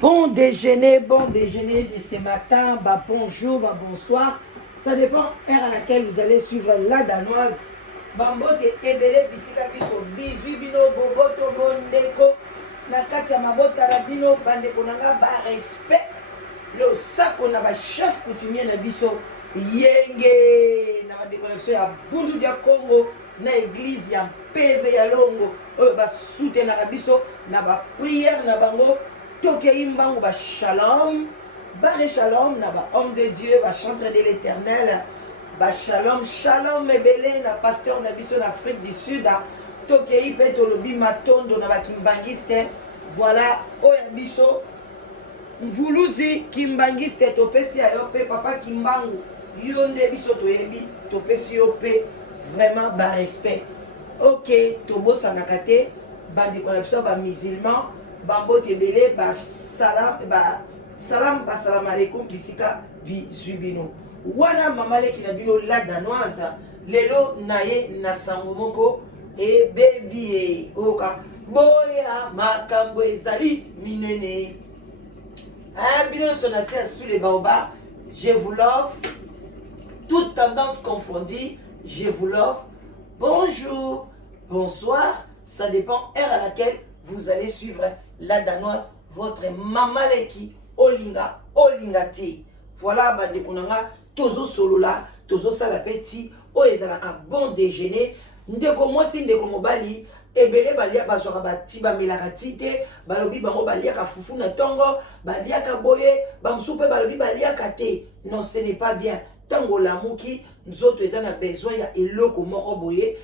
Bon déjeuner de ce matin, bonjour, bonsoir. Ça dépend heure à laquelle vous allez suivre la danoise. Bambote ebele bisika biso bizu bino boboto bondeko na kati ya mabota na bino bandeko nanga ba respect le sako na ba chef coutumier na biso yenge na ba déconnexion ya bundu dia Congo na église ya PV ya Longo ba soutenir biso na ba prière na bango tokei mbangu ba shalom bare shalom na ba homme de Dieu ba chantre de l'Éternel ba shalom shalom ebele na pasteur na biso na Afrique du Sud tokei pe tolobi matondo na ba kimbangiste voilà oya biso mvuluzi kimbangiste topesi ayo pe papa kimbangu yo nde biso toyebi topesi yo pe vraiment ba respect ok tobosanaka te bandeko na biso ba musulman bambote ebele ba salam alaikum bisika bizubino wana mama leki na bino la danoise lelo naye na sango moko ebebi oka boya makambo ezali minene bino sonase sous les baobabs je vous love toute tendance confondue je vous love bonjour bonsoir ça dépend heure à laquelle vous allez suivre la danoise votre mama leki olinga olingati voilà bandeko nanga tozo solola tozo sala petit o ezalaka bon déjeuner ndeko mwasi ndeko mobali ebele balia bazwaka bati bamelaka ti te balobi bango baliaka fufu na tongo baliaka boye bamosusu mpe balobi baliaka te non ce n'est pas bien ntango olamuki nzoto eza na besoin ya eloko moko boye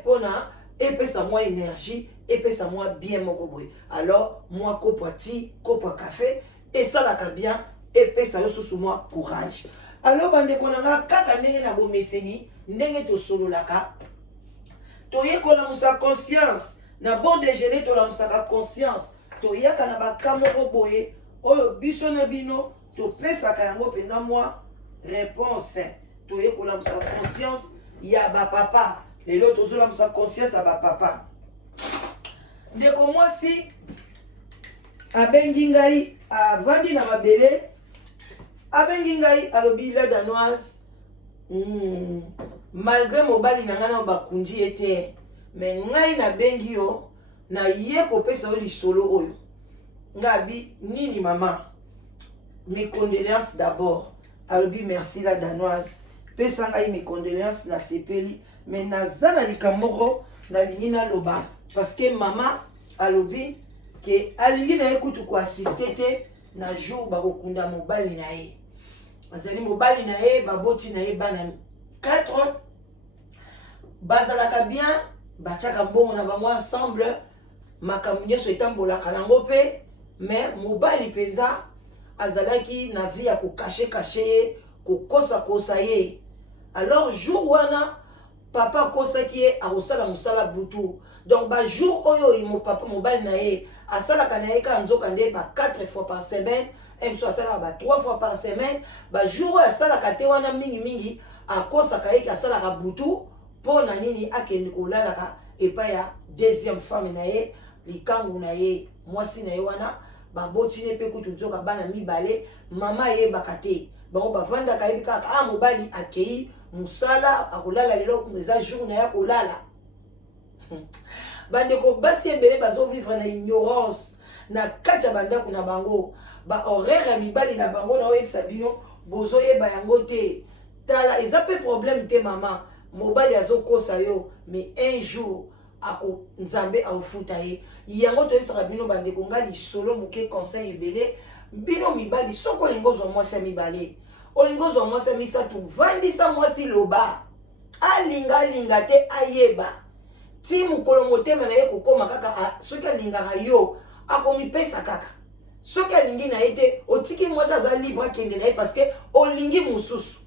mpona epesa mwa énergie epesa mwa bien moko boye alors mwa kopo ya ti kopo ya café esalaka bien epesa yo susu mwa courage alors bandeko nanga kaka ndenge na bomeseni ndenge tosololaka toyekolamusa conscience na bon déjeuner tolamusaka conscience toyaka na bakamoko boye oyo biso na bino topesaka yango mpenza mwa réponse toyekolamusa conscience ya bapapa lelo tozolamusa conscience ya bapapa ndeko mwasi abengi ngai avandi na mabele abengi ngai alobi la danoise malgré mobali na ngai na bakundi ye te me ngai nabengi yo na ye kopesa yo lisolo oyo ngai abi nini mama mes condoléances d'abord alobi merci la danoise pesa ngai mes condoléances na sepeli me naza na likambo nalingi naloba parce que mama alobi ke alingi na ye kutu koasiste te na jour bakokunda mobali na ye azali mobali na ye baboti na ye bana 4 bazalaka bien batiaka mbongo na bango ensemble makambo nyonso etambolaka nango mpe mais mobali mpenza azalaki na vie ya kokashe ye kokosa ye alors jour wana papa akosaki ye akosala mosala butu donc bajour oyo papa mobali na ye asalaka na ye kaka nzoka nde 4 fois par semaine biso asalaka 3 fois par semaine bajour oyo asalaka te wana mingi akosaka ye asalaka butu mpo na nini akende kolalaka epai ya deuxième femme na ye likangu na ye mwasi na ye wana babotini mpe kutu nzoka bana mibale mama yebaka te bango bavandaka yebi kaka mobali akei musala akolala lelo eza jour na ya kolala bandeko basi ebele bazovivre na ignorance na kati ya bandako na bango bahoraire ya mibali na bango na oyebisa bino bozoyeba yango te tala eza mpe problème te mama mobali azokosa yo mais un jour ako nzambe aofuta ye yango toyebisaka bino bandeko nga lisolo moke conseil ebele bino mibali soki olingi ozwa mwasi ya mibale olingi ozwa mwasi ya misato vandisa mwasi loba alinga te ayeba ti mokolo motema na ye kokoma kaka soki alingaka yo akomipesa kaka soki alingi na ye te otiki mwasi aza libre akende na ye parce que olingi mosusu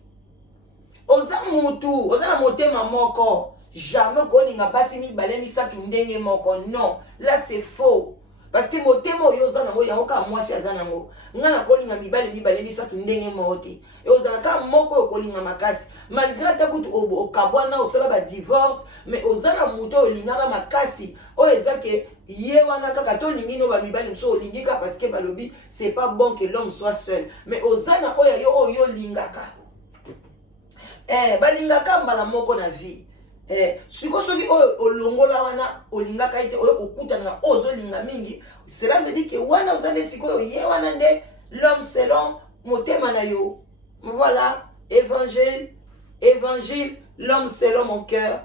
oza mutu oza na motema moko jamais kolinga basi mibale misato ndenge moko non là c'est faux parce que motema oyo oza nango yango kaka mwasi aza nango nga na kolinga mibale misato ndenge moko te e ozala kaka moko oyo kolinga makasi malgré ata kutu okabwana osala badivorce mais oza na moto oyo olingaka makasi oyo eza ke ye wana kaka tolingi no bamibali mosusu olingi kaka parce que balobi c'est pas bon que l'homme soit seul mais oza na oyo yo oyo olingaka balingaka mbala moko na vie siko soki oyo olongola wana olingaka ete oyo kokutana na ozolinga mingi cela veut dire que wana oza nde sikoyo ye wana nde l'homme selon motema na yo voilà évangile l'homme selon mon cœur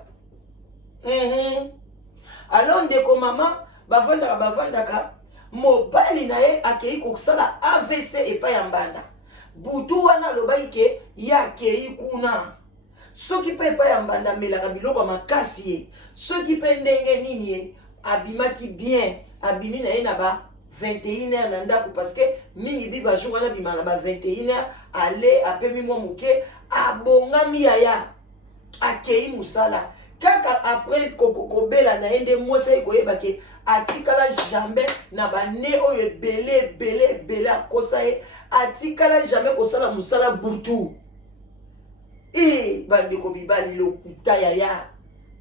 alors ndeko mama bavandaka mobali na ye akei kosala AVC epai ya mbanda butu wana alobaki ke ye akei kuna soki mpe epai ya mbanda amelaka biloko ya makasi ye soki mpe ndenge nini ye abimaki bien abimi na ye na ba 21h na ndako parce que mingi bi bajour wana bima na ba 21h ale apemi mwa moke abongami yaya akei musala kaka après kobela na ye nde mwasi ekoyeba ke atikala jamais na bane oyo ebele akosa ye atikala jamais kosala musala butu bandeko mibali lokuta yaya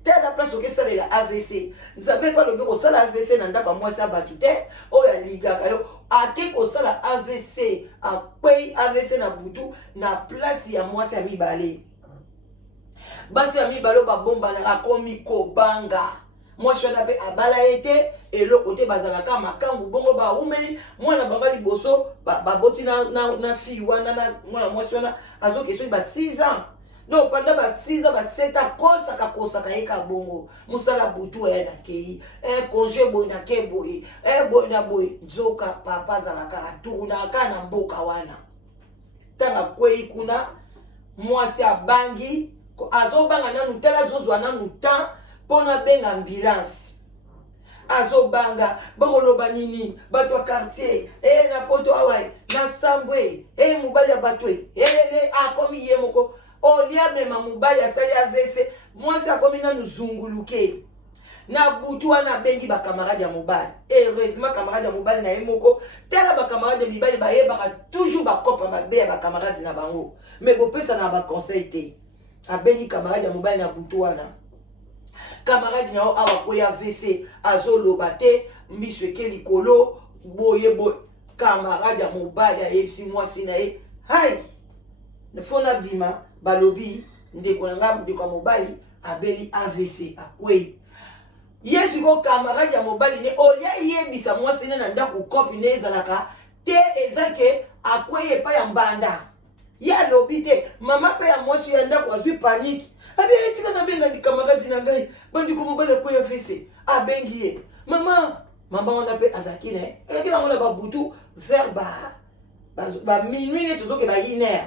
te na place okesalela AVC nzambe mpe alobi kosala AVC na ndako ya mwasi ya bato te oyo alingaka yo ake kosala AVC akwei AVC na butu na place ya mwasi ya mibale basi ya mibale babombana akomi kobanga mwasi wana mpe abala ye te eloko te bazalaka makambo bongo baumeli mwana banga liboso baboti na fille wana mwana mwasi wana azoki soki ba 6 ans donc pendant ba 6 ans ba 7 ans kosaka ye ka bongo musala butu ya nakei congé boy na ke boy boy na boy nzoka papa zalaka atunaka na mboka wana tanga kwei kuna mwasi abangi azobanga nanu tala zozwa nanu temps pona benga ambulance azobanga bangoloba nini bato ya quartier na poto awai na sambwe mobali ya bato akomi ye moko olia mema mobali asali AVC mwasi akomi nanu zunguluke na butu wana bengi bakamarade ya mobali heureusement camarade ya mobali na ye moko tala bakamarade ya mibali bayebaka toujours bakopa mabe ya bakamarade na bango mais bopesa na baconseil te abengi camarade ya mobali na butu wana camarade na awa koya AVC azoloba te mbiso eke likolo boye camarade ya mobali ayebisi mwasi na ye hai nefona bima balobi ndeko nanga ndeko ya mobali abeli AVC akwei yesu ko camarade ya mobali ne olia yebisa mwasi na ndako kopi ne ezalaka te ezake akwei epa ya mbanda ya lobi te mama pe ya mwasi ya ndako azwi panique abi etika na benga ndi camarade na ngai bandi ko mobali akwei AVC abengi ye mama wana pe azakine ekila ngona babutu vers ba minuit ne tozoke ba 1h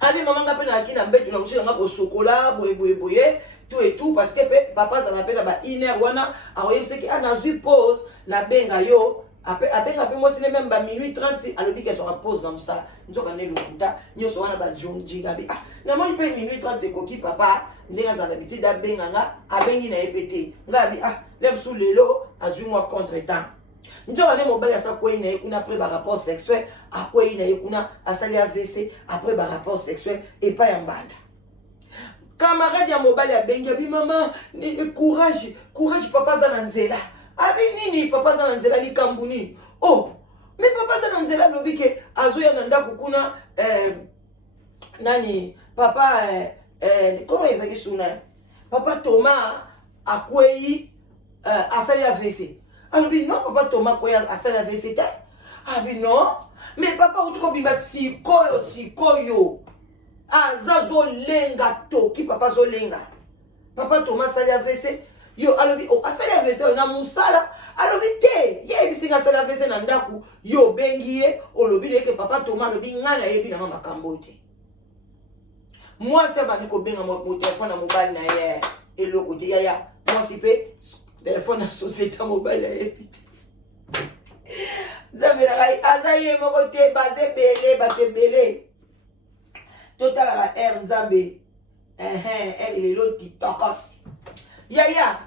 abi mama nga pe na akina mbetu na kushira nga ko sokola boye tout et tout parce que papa za na pe na ba 1h wana awoyebise ki anazwi pause na benga yo abenga pe mwasi ne même ba minuit 30 alobi ke sera pause na msala nzoka ne lokuta nyoso wana ba jonji abi na moni pe minuit 30 ekoki papa ndenge za d'habitude abenga nga abengi na epete nga abi lem sous lelo azwi moi contre temps nzoka ne mobali asa kwei na ye kuna après ba rapport sexuel akwei na ye kuna asali AVC après ba rapport sexuel epa ya mbanda camarade ya mobali abengi abi mama courage papa za na nzela abi nini papa za na nzela likambu nini mais papa za na nzela lobi ke azoya na ndako kuna nani papa comment ezaki suna papa Thomas akwei asali AVC alobi non papa Thomas akwei asali AVC te abi non mais papa utuko bimba sikoyo azazolenga toki papa zolenga papa Thomas asali AVC yo alobi asali AVC na musala alobi te ye bisinga asali AVC na ndaku yo bengi ye olobi leke papa Thomas alobi ngana yebi na makambo te mwasi abandi kobenga mo telefone na mobali na ye eloko te yaya mwasi pe telefone na société mobile na ye nzambe na ngai aza ye moko te baze bele bato ebele totalaka nzambe elelo titokos yaya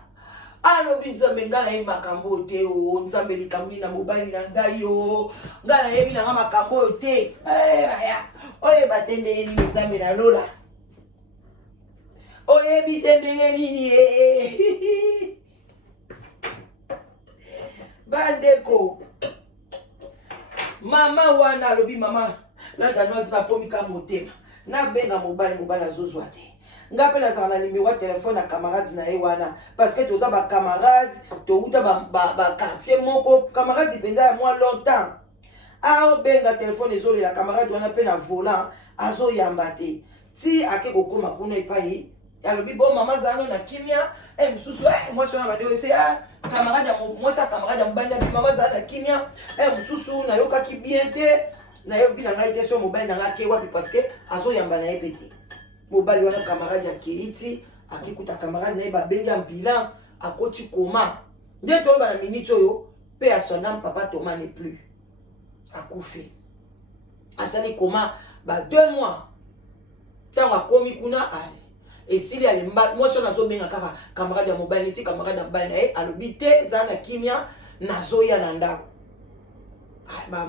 alobi nzambe nga na ye makambo te o nzambe likambo na mobali na ngai yo nga na yebi na nga makambo te aya oye batende nini nzambe na lola oyebi te ndenge nini bandeko mama wana alobi mama na danoise nakomika motema nabenga mobali azozwa te nga mpe nazala na numéro ya telefone ya camarade na ye wana parce que toza bacamarade touta baquartier moko camarade mpenza ya mwa longtemps aobenga telefone ezolela camarade wana mpe na volant azoyamba te ti ake kokoma kuna epai alobi bo mama zano na kimia mosusu mwasi wana badeo se camarade mwasi ya camarade ya mobali nabi mama zala na kimia mosusu nayokaki bien te nayobi na ngai te so mobali na ngai ake wapi parce que azoyamba na ye pe te mobali wana camarade akei ti akikuta camarade na ye babengi ambulance akoti koma nde toloba na minute oyo mpe asonam papa Thomas ne plus akufi asali koma ba 2 mois ntango akomi kuna ale esili alemba mwasi wana azobenga kaka camarade ya mobali neti camarade ya mobali na ye alobi te eza na kimia nazoya na ndako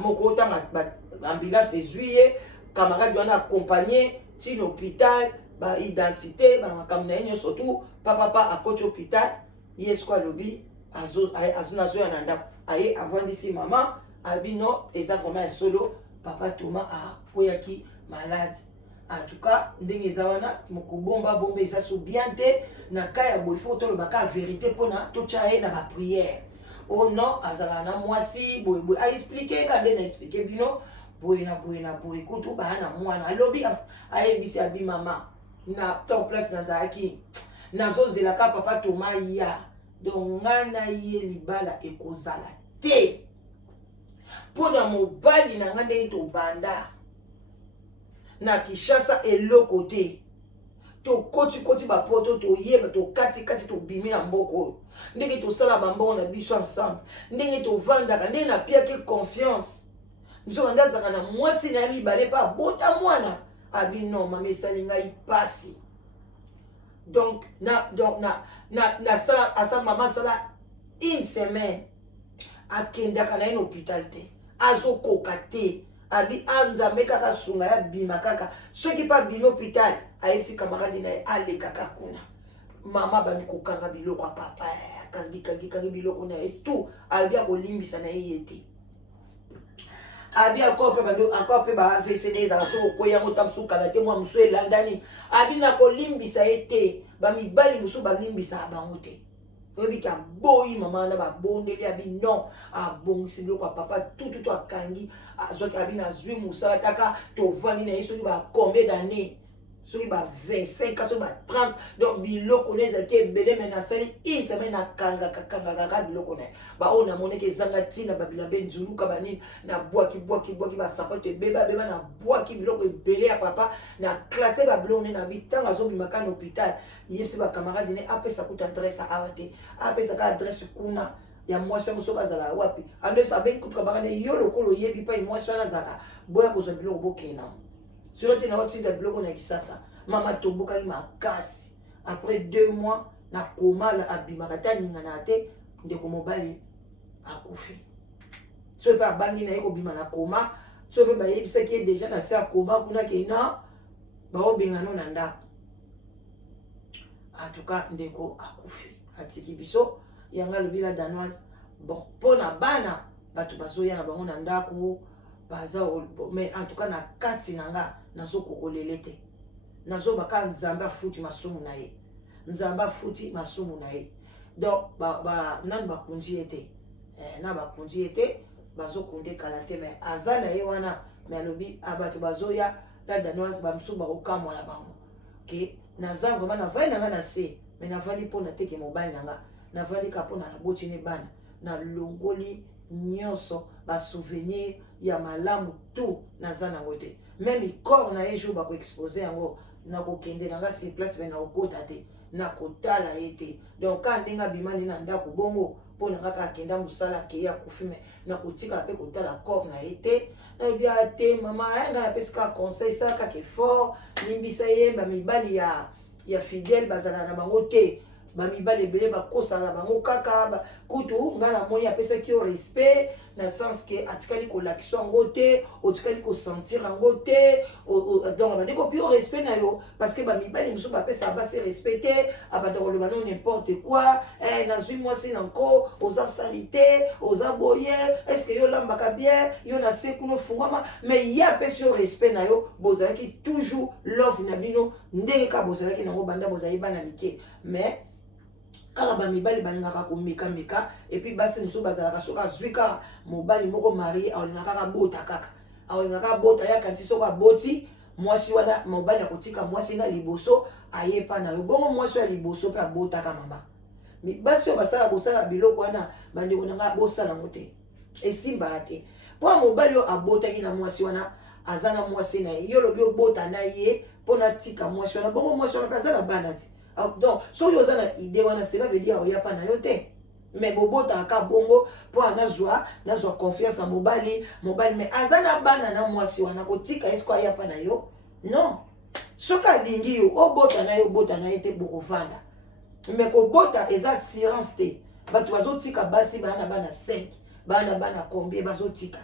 moko otanga ambulance ezwi ye camarade wana accompagné ti l'hôpital ba identité ba makambo na ye nyonso tu papa akoti hôpital ye siko alobi azoya na ndako aye avandisi mama abi no eza vraiment ya solo papa Thomas akoyaki malade en tout cas ndenge eza wana mokobomba bomba eza so bien te na ka ya boye fo tolobaka vérité mpona totya ye na baprière oh non azala na mwasi boye aexplike ka nde na explike bino boye na boye kutu baya na mwana alobi ayebisi abi mama na ton place nazalaki nazozelaka papa Thomas ya donc nga na ye libala ekozala te mpona mobali na nga ndenge tobanda na Kinshasa eloko te tokoti bapoto toyeba tokati tobimi na mboko oyo ndenge tosala bambongo na biso ensemble ndenge tovandaka ndenge napiaki confiance nzoka nde azalaka na mwasi na ye mibale mpe abota mwana abi non mama esali ngai pasi donc asala mama asala une semaine akendaka na ye na hôpital te azokoka te abi anzambe kaka sunga ya bima kaka soki mpe abimi hôpital ayebisi camarade na ye alekaka kuna mama bandi kokanga biloko ya papa kangi biloko na ye tu abi akolimbisa na ye ye te abi encore mpe ba-AVC ezala so kokwei yango ta mosusu kala te mwa mosusu elandani abi na kolimbisa ye te bamibali mosusu balimbisaka bango te oyebi aboyi mama wana babondeli abi non abongisi biloko ya papa tututu akangi azwaki abi nazwi mosala taka tovandi na ye soki bacombien d'année soki ba 25 soki ba 30 donc biloko na ezalaki ebele me nasali une semaine akangaka biloko na ye baoyo namonaki ezanga ntina babilambe nzuluka banini nabwaki basapato ebeba nabwaki biloko ebele ya papa na classe babiloko ne na bi ntango azobimaka na hôpital yebisi bakamarade ne apesa kuta adresse awa te apesaka adresse kuna ya mwasi yango soki azala wapi andoso abengi kutuka bakane yo lokolo oyebi mpa mwasi wana azalaka boya kozwa biloko bokenamo soki te na watinda biloko na Kisasa mama tobokaki makasi après 2 mois na koma abimaka te aningana te ndeko mobali akufi soki mpe abangi na ye kobima na koma soki mpe bayebisaki ye deja na se ya koma kuna kena baobengano na ndako en tout cas ndeko akufi atiki biso yanga lobi la danoise bon mpona bana bato bazoya na bango na ndako baza mais en tout cas na kati na nga nazokokolele te nazobaka nzambe afuti masumu na ye nzambe afuti masumu na ye donc nani bakundi ye te na bakundi ye te bazokunde kala te mais aza na ye wana mais alobi bato bazoya la danoise bamosusu bakokamwa na bango ke naza vraiment navandi na nga na se mais navandi mpona teke mobali na nga navandi ka mpona naboti ne bana nalongoli nyonso basouvenir ya malamu tu naza nango te même corps na ye jour bakoexpose yango nakokende nanga sur place me nakokota te nakotala ye te donc ka ndenge abimani na ndako bongo mpo na kaka akenda mosala akei akufi me nakotikala mpe kotala corps na ye te nalobi te mama ayanga napesi kaka conseil sala kaka effort limbisa ye bamibali ya fidèle bazala na bango te bamibali ebele bakosala bango kaka kutu nga na moni apesaki yo respect na sens ke atikali kolakisa yango te otikali kosentir yango te donc abandi kopi yo respect na yo parce que bamibali mosusu bapesa basi respect te abanda koloba no n'importe quoi nazwi mwasi na nko oza sali te oza boye est ce que yo olambaka bien yo na se kuna ofungwama mais ye apesi yo respect na yo bozalaki toujours love na bino ndenge kaka bozalaki nango banda bozali bana mike mais kaka bamibali balingaka komeka et puis basi mosusu bazalaka soki azwi kaka mobali moko marie aolingaka kaka bota kaka aolingaka bota yaka nti soki aboti mwasi wana mobali akotika mwasi na liboso ayepa na yo bongo mwasi ya liboso mpe abotaka mama basi oyo basala bosala biloko wana bandeko nanga bosala ngo te esimbaka te mpo mobali oyo abotaki na mwasi wana aza na mwasi na ye yo lobi obota na ye mpo natika mwasi wana bongo mwasi wana mpe aza na bana te donc soki oza na idée wana cela veut dire oyapa na yo te mais bobotaka ka bongo mpo nazwa confiance na mobali mais aza na bana na mwasi wana kotika eske ayapa na yo non soki alingi yo obota na ye te bokovanda mais kobota eza assurance te bato bazotika basi bana bana 5 bana combien bazotika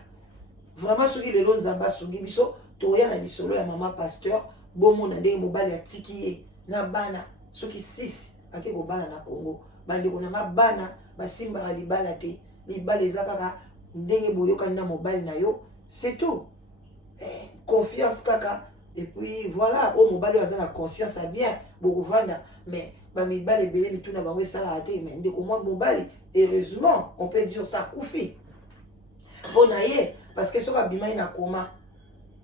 vraiment soki lelo nzambe asungi biso toya na lisolo ya mama pasteur bomona ndenge mobali atiki ye na bana soki 6 ake kobana na Congo bandeko nanga bana basimbaka libala te libala eza kaka ndenge boyokani na mobali na yo c'est tout confiance kaka et puis voilà o mobali aza na conscience à bien bokovanda mais bamibali ebele mituna bango esalaka te mais ndeko mwa mobali heureusement on peut dire ça kufi mpo na ye parce que soki abimai na koma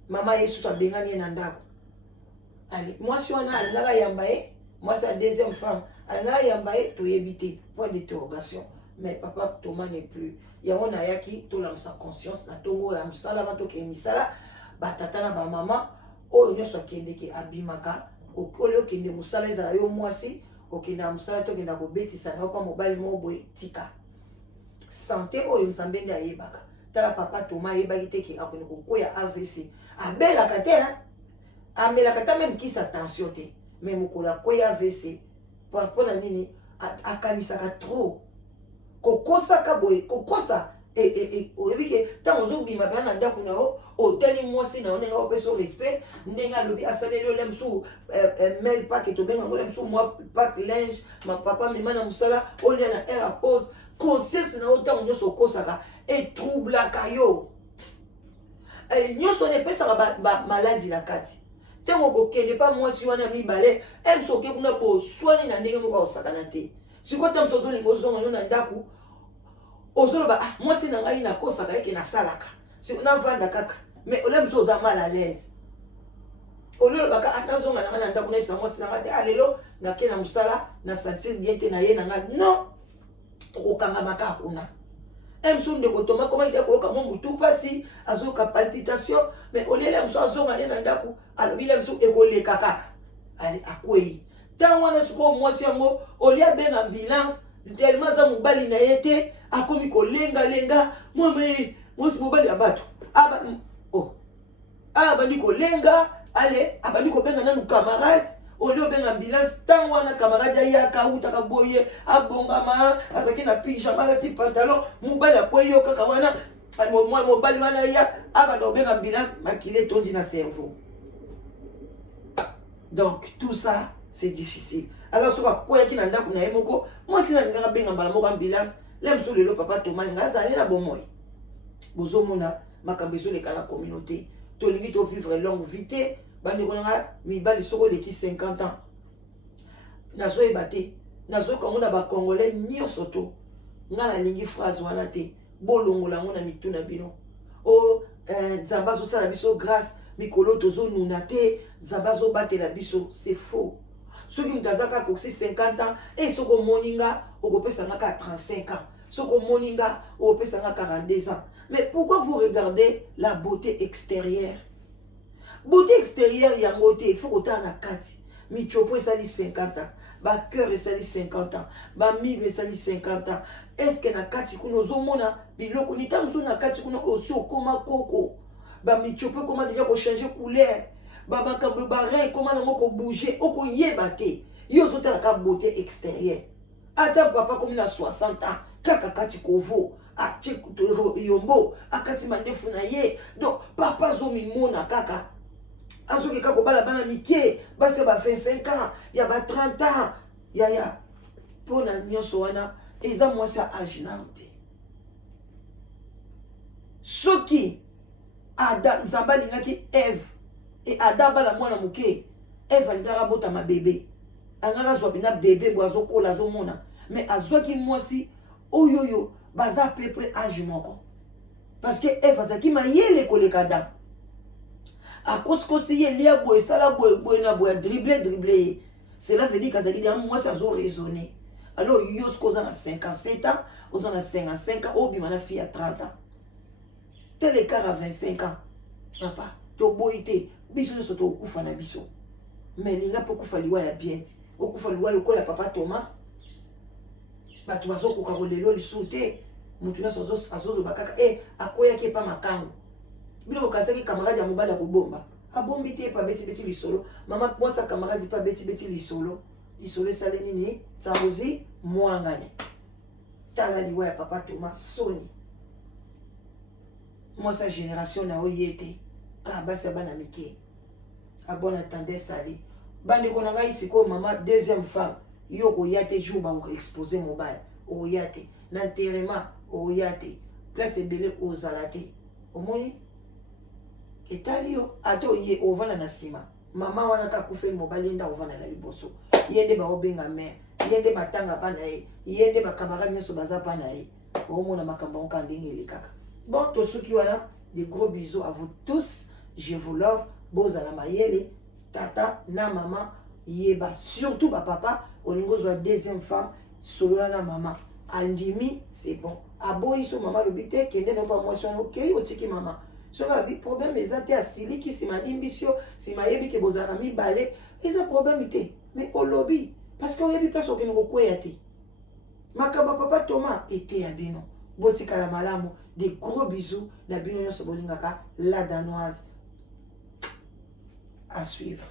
mama ye susu abengani ye na ndako ale mwasi wana alingaka yamba ye mwasi ya deuxième femme alingaka yamba ye toyebi te point d'interrogation mais papa Thomas n'est plus yango nayaki tolamisa conscience na ntongo ya mosala batokee misala batata na bamama oyo nyonso akendeki abimaka okoli okende mosala ezala yo mwasi okende na mosala tokenda kobetisa na yo mpa mobali moko boye tika sante oyo nzambe nde ayebaka tala papa Thomas ayebaki te ke akende kokwea AVC abelaka te amelaka ta meme kisa tension te mais mokolo akwea AVC mpona nini akanisaka trop kokosaka boye kokosa oyebi ke ntango ozobima mpena na ndako na yo otali mwasi na yo ndenge opesa respect ndenge alobi asaleli ole mosusu mail pake tobenga ngo ole mosusu mwa pake linge mapapa mema na mosala olia na air a pose conscience na yo ntango nyonso okosaka etroublaka yo nyonso wana epesaka bamaladi na kati ntango okokende mpa mwasi wana mibale mosusu oke kuna boswani na ndenge moko akosakana te sikoyo ta mosusu ozolinga ozonga yo na ndako ozoloba mwasi na ngai nakosaka eke nasalaka navanda kaka mais ole mosusu oza mal à l'aise ololobaka nazonga na ngai na ndako nayebisa mwasi na ngai te lelo nake na mosala na sentir bien te na ye na ngai non okokangamaka kuna mosusu ndeko toma koma ide koyoka mwa mutu mpasi azoyoka palpitation mais oliele mosusu azonga ne na ndako alobi le mosusu ekoleka kaka akwei ntango wana sikoyo mwasi yango olia abenga ambulance tellement aza mobali na ye te akomi kolengalenga mwasi mobali ya bato abandi kolenga ale abandi kobenga nanu camarade oli obenga ambulance ntango wana camarade ayaka awutaka boye abongama azalaki na pyjama alati pantalon mobali akwei yo kaka wana mobali wana ya abanda kobenga ambulance makili etondi na cerveau. Donc tout ça c'est difficile. Alors soki akweyaki na ndako na ye moko mwasi nalingaka benga mbala moko ambulance le mosusu lelo papa Thomas nga azali na bomoi bozomona makambo ezoleka na communauté tolingi tovivre longue vie te bandeko nanga mibali soko oleki 50 ans nazoyeba te nazoyoka ngo na bacongolais nyonso to nga nalingi phrase wana te bolongola yango na mitu na bino nzambe azosala biso grâce mikolo tozonuna te nzambe azobatela biso c'est faux. Ceux qui nous ont aussi 50 ans, et ceux qui ont moninga, au peut 35 ans. Ceux qui ont moninga, au peut 42 ans. Mais pourquoi vous regardez la beauté extérieure? Beauté extérieure, il y a beauté, il faut autant la kati. Mi chopo ça dit 50 ans. Ba cœur ça dit 50 ans. Ba mi ça dit 50 ans. Est-ce que na kati kuno zomona biloko ni tamuso na kati kuno aussi koma koko. Ba mi chopo comment déjà ko changer couleur. Baba kambe barre comment na moko bouger oko yeba te yo zotala ka beauté extérieure ata papa comme na 60 ans kaka kati kovo atie yombo akati mandefu na ye donc papa zo mimona kaka azoki kaka kobala bana mike basi ba 25 ans ya ba 30 ans ya pona nyonso wana eza mwasi age na te soki Adam nzamba lingaki Eve et Adam bala mwana muke Eve alingaka bota ma bébé angaka zwa bina bébé bo azokola azomona mais azwaki mwasi oyoyo baza à peu près âge moko parce que Eve azaki mayele koleka Adam à cause que si il y a boy sala boy na boy dribbler cela veut dire qu'azaki dia mwasi azo raisonner alors yo skoza na 57 ans oza na 55 ans obima na fille à 30 ans tel écart à 25 ans papa to boité biso so to kufa na biso mais linga po kufa liwa ya bien okufa liwa lokola papa Thomas bato bazokoka kolelo lisu te mutu nyonso azoloba kaka akoyaki epa makango bino bokanisaki camarade ya mobali ya kobomba abombi te epa beti lisolo mama mwasa camarade epa beti lisolo esali nini ntangozi mwangane tala liwa ya papa Thomas soni mwasa génération na oye te kaka basi ya bana mike abona tendance ali bandeko na ngai sikoyo mama deuxième femme yo koya te jour bakoexpose mobile oya te na enterrement oya te place ebele ozala te omoni etali yo ata oye ovanda na nsima mama wana kakufeli mobile ye nde ovanda na liboso ye nde baobenga mare ye nde batanga mpa na ye ye nde bakamarade nyonso baza mpa na ye omona makambo yango ndenge elekaka bon tosuki wana des gros bisous à vous tous je vous love bozala mayele tata na mama yeba surtout ba papa olingo zwa deuxième femme solola na mama andimi c'est bon aboyi so mama lobite kende no pa mwasi ono kei otiki mama soka bi problème ezate asiliki sima limbisio sima yebi ke bozala mibale eza problème te mais olobi parce que oyebi place okene kokweya te makamba papa Thomas était ya bino botikala malamu des gros bisous na bino nyonso bolingaka la danoise à suivre.